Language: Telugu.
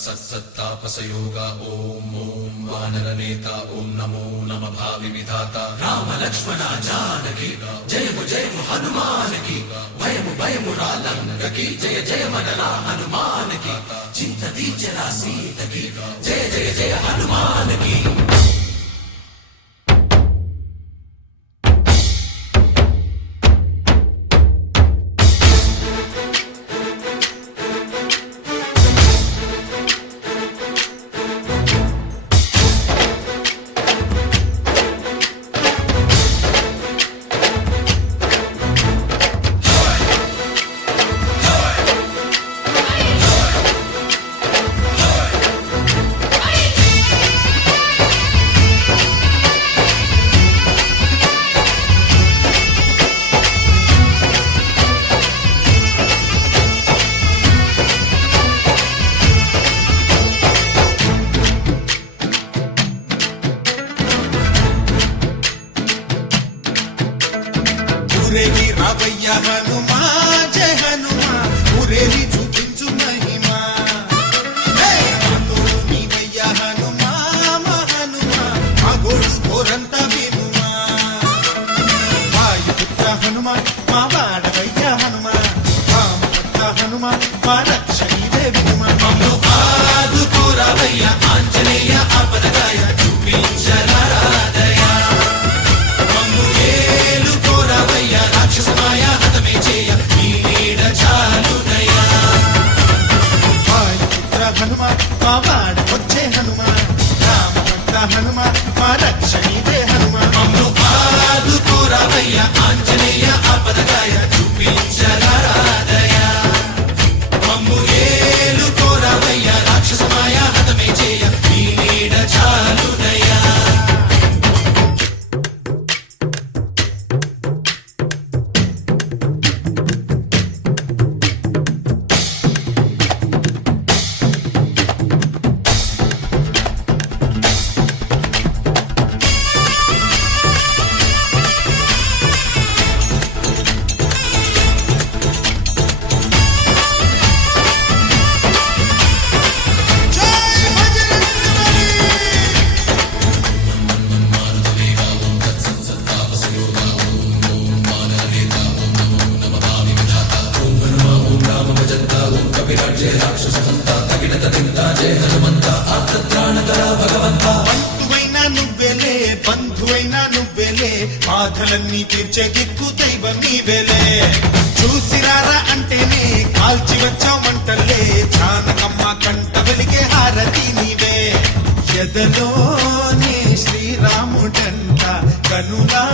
सत्तापसयोगा ओम ओम वानरनेता ओम नमो नम भावि विधाता राम लक्ष्मण जानकी जय हनुमान की भयमु रालंक की जय मनरा हनुमान की चिंता दीचरा सीत की जय हनुमान की। ఊరేగి రావయ్య హనుమా జయ హనుమా ఊరేగి చూపించు మహిమా నీవయ్య హనుమా మా హనుమా మా గోడు కోరంత వినుమా వాయుపుత్ర హనుమా మా వాడవయ్య హనుమా రామపుత్ర హనుమా మా రక్షణీదే వినుమా మమ్ము ఆదుకోరావయ్య ఆంజనేయ ఆపదగాయ చూపించరాదయ మమ్ము ఏలుకోరావయ్య రాక్షసమాయ హతమే చేయ ఈ నీడ చాలునయ్యా వాయుపుత్ర హనుమా మా వాడవచ్చే హనుమా రామపుత్ర హనుమా మా రక్షణీదే హనుమా మమ్ము ఆదుకోరావయ్య ఆంజనేయ ఆపదగాయ చూపించరాదయ మమ్ము ఏలుకోరావయ్య రాక్షసమాయ హతమే చేయ ఈ నీడ చాలునయ్యా। బంధువైనా నువ్వెలే బంధువైనా నువ్వెలే బాధలన్నీ తీర్చే దిక్కు దైవం నీవెలే చూసిరారా అంటేనే కాల్చి వచ్చామంటలే జానకమ్మ కంట వెలిగే హారతి నీవే ఎదలోనే శ్రీరాముడంట కనులా